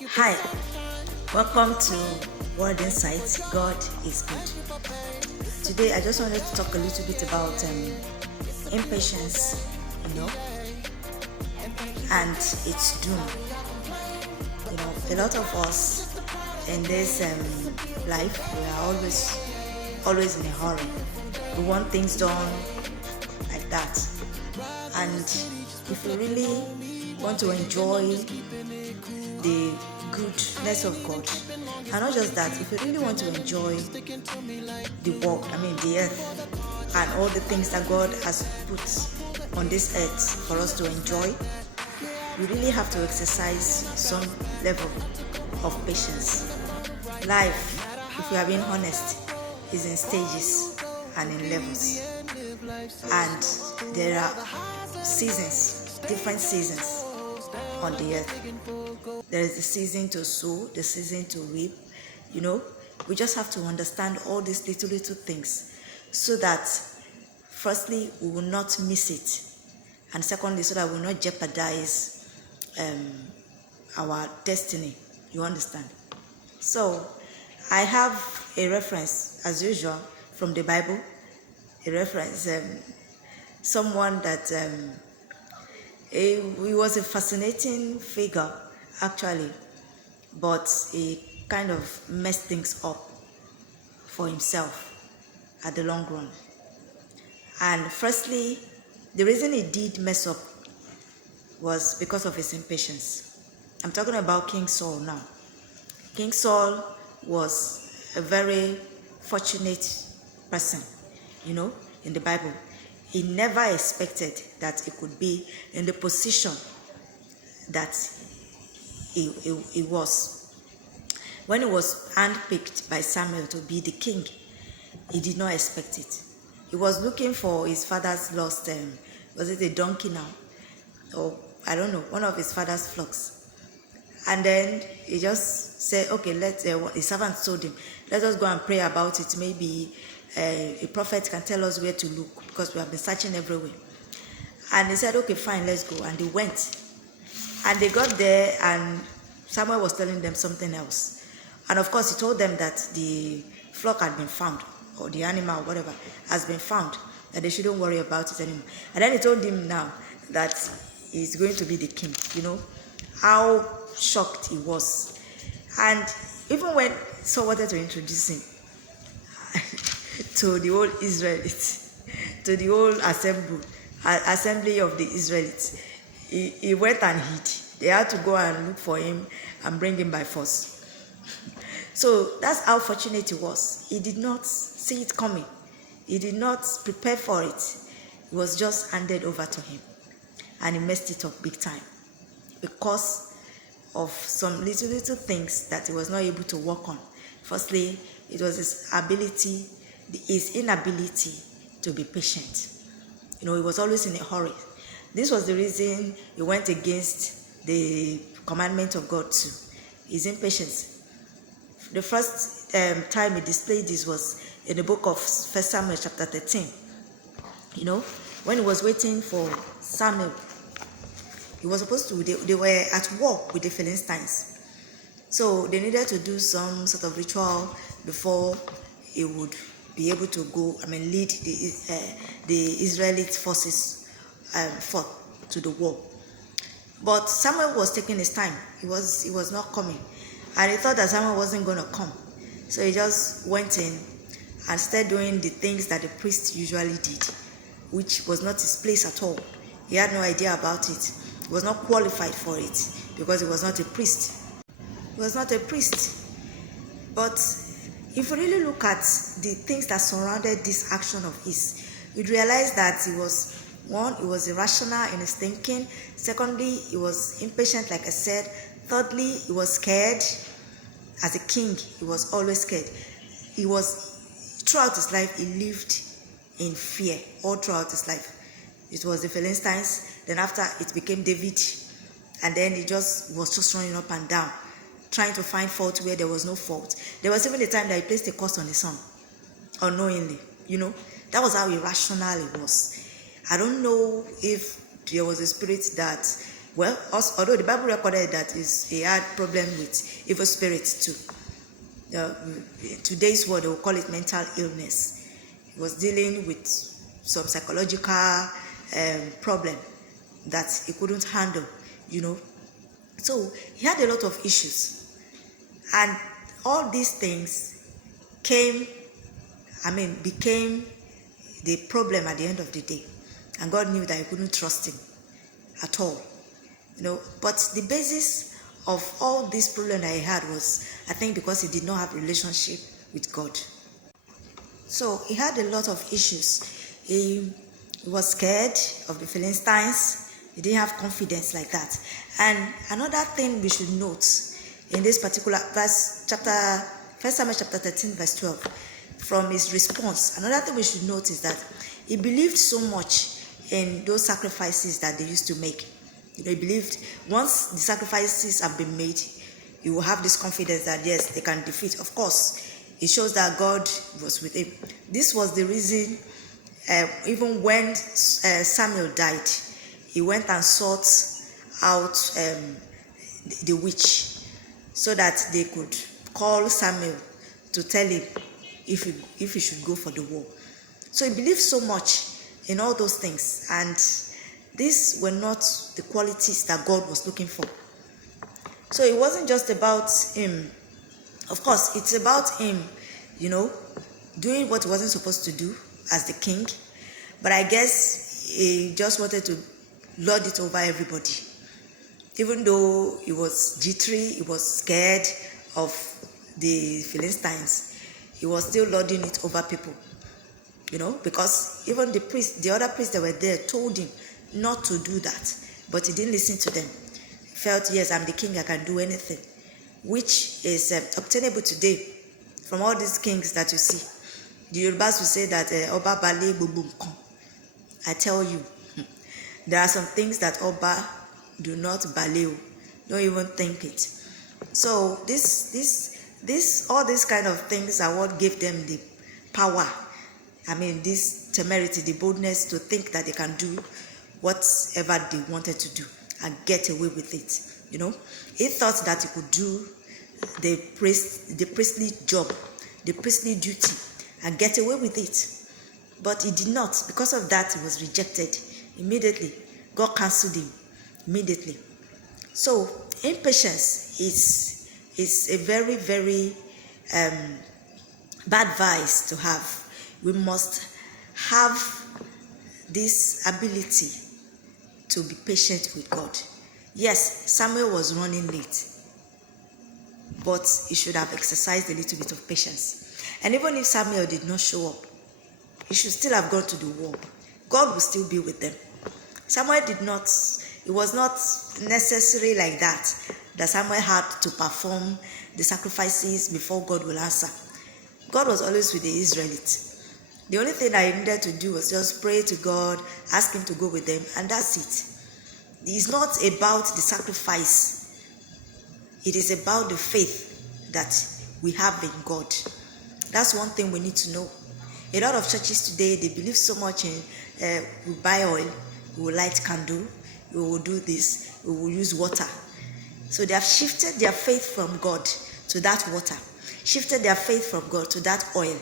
Hi, welcome to Word Insight. God is good. Today, I just wanted to talk a little bit about impatience, and its doom. A lot of us in this life, we are always in a hurry. We want things done like that, and if we really want to enjoy the goodness of God. And not just that, if you really want to enjoy the earth, and all the things that God has put on this earth for us to enjoy, you really have to exercise some level of patience. Life, if we are being honest, is in stages and in levels. And there are seasons, different seasons on the earth. There is the season to sow, the season to reap. We just have to understand all these little things so that firstly we will not miss it, and secondly so that we will not jeopardize our destiny. You understand? So I have a reference as usual from the Bible, a reference, someone that he was a fascinating figure actually, but he kind of messed things up for himself at the long run. And firstly, the reason he did mess up was because of his impatience. I'm talking about King Saul now. King Saul was a very fortunate person, in the Bible. He never expected that he could be in the position that he was. When he was handpicked by Samuel to be the king, he did not expect it. He was looking for his father's lost, was it a donkey now? Or I don't know, one of his father's flocks. And then he just said, okay, his servant told him, let us go and pray about it. Maybe a prophet can tell us where to look, because we have been searching everywhere. And he said, okay, fine, let's go. And they went. And they got there, and Samuel was telling them something else. And of course, he told them that the flock had been found, or the animal, or whatever, has been found, that they shouldn't worry about it anymore. And then he told him now that he's going to be the king. How shocked he was. And even when Saul wanted to introduce him to the whole Israelites, to the whole assembly of the Israelites, he went and hid. They had to go and look for him and bring him by force. So that's how fortunate he was. He did not see it coming. He did not prepare for it. It was just handed over to him. And he messed it up big time because of some little things that he was not able to work on. Firstly, it was his inability to be patient. He was always in a hurry. This was the reason he went against the commandment of God too, his impatience. The first time he displayed this was in the book of 1 Samuel chapter 13. When he was waiting for Samuel, he was supposed to, they were at war with the Philistines. So they needed to do some sort of ritual before he would be able to go, lead the Israelite forces forth to the war. But Samuel was taking his time. He was not coming. And he thought that Samuel wasn't going to come. So he just went in and started doing the things that the priest usually did, which was not his place at all. He had no idea about it. He was not qualified for it because he was not a priest. He was not a priest. But if you really look at the things that surrounded this action of his, you'd realize that he was irrational in his thinking. Secondly, he was impatient, like I said. Thirdly, he was scared. As a king, he was always scared. Throughout his life, he lived in fear all throughout his life. It was the Philistines, then after it became David, and then he was just running up and down, trying to find fault where there was no fault. There was even a time that he placed a curse on his son, unknowingly. That was how irrational he was. I don't know if there was a spirit that Well, also, although the Bible recorded that he had problem with evil spirits too. Today's word, they will call it mental illness. He was dealing with some psychological problem that he couldn't handle, So he had a lot of issues. And all these things became the problem at the end of the day. And God knew that he couldn't trust him at all. But the basis of all this problem that he had was, I think, because he did not have a relationship with God. So he had a lot of issues. He was scared of the Philistines. He didn't have confidence like that. And another thing we should note in this particular verse, 1 Samuel chapter 13, verse 12, from his response, another thing we should note is that he believed so much in those sacrifices that they used to make. He believed once the sacrifices have been made, he will have this confidence that yes, they can defeat. Of course, it shows that God was with him. This was the reason, even when Samuel died, he went and sought out the witch so that they could call Samuel to tell him if he should go for the war. So he believed so much in all those things, and these were not the qualities that God was looking for. So it wasn't just about him. Of course, it's about him, doing what he wasn't supposed to do as the king. But I guess he just wanted to lord it over everybody. Even though he was jittery, he was scared of the Philistines, he was still lording it over people. Because even the other priests that were there told him not to do that, but he didn't listen to them. He felt, yes, I'm the king, I can do anything, which is obtainable today from all these kings that you see. The Yorubas will say that Oba Bale Bubum. I tell you, there are some things that Oba do not baleo, don't even think it. So all these kind of things are what gave them the power. This temerity, the boldness to think that they can do whatever they wanted to do and get away with it. He thought that he could do the priestly job, the priestly duty, and get away with it. But he did not. Because of that, he was rejected immediately. God cancelled him immediately. So impatience is a very, very bad vice to have. We must have this ability to be patient with God. Yes, Samuel was running late, but he should have exercised a little bit of patience. And even if Samuel did not show up, he should still have gone to the war. God will still be with them. It was not necessary like that Samuel had to perform the sacrifices before God will answer. God was always with the Israelites. The only thing I needed to do was just pray to God, ask him to go with them, and that's it. It's not about the sacrifice. It is about the faith that we have in God. That's one thing we need to know. A lot of churches today, they believe so much in, we buy oil, we will light candle, we will do this, we will use water. So they have shifted their faith from God to that water, shifted their faith from God to that oil,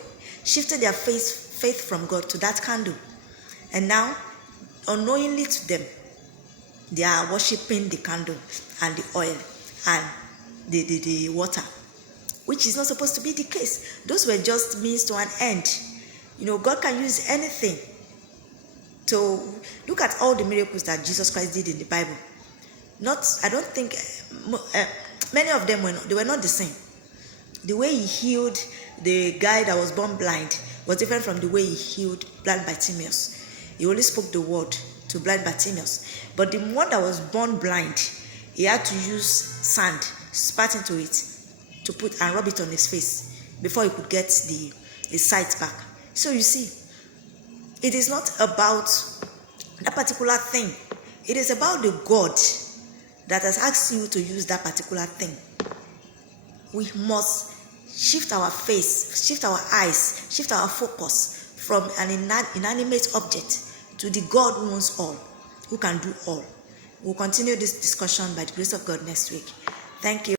shifted their faith from God to that candle. And now, unknowingly to them, they are worshipping the candle and the oil and the water, which is not supposed to be the case. Those were just means to an end. God can use anything to look at all the miracles that Jesus Christ did in the Bible. I don't think many of them were not the same. The way he healed the guy that was born blind was different from the way he healed blind Bartimaeus. He only spoke the word to blind Bartimaeus. But the one that was born blind, he had to use sand, spat into it, to put and rub it on his face before he could get his sight back. So you see, it is not about that particular thing. It is about the God that has asked you to use that particular thing. We must shift our face, shift our eyes, shift our focus from an inanimate object to the God who owns all, who can do all. We'll continue this discussion by the grace of God next week. Thank you.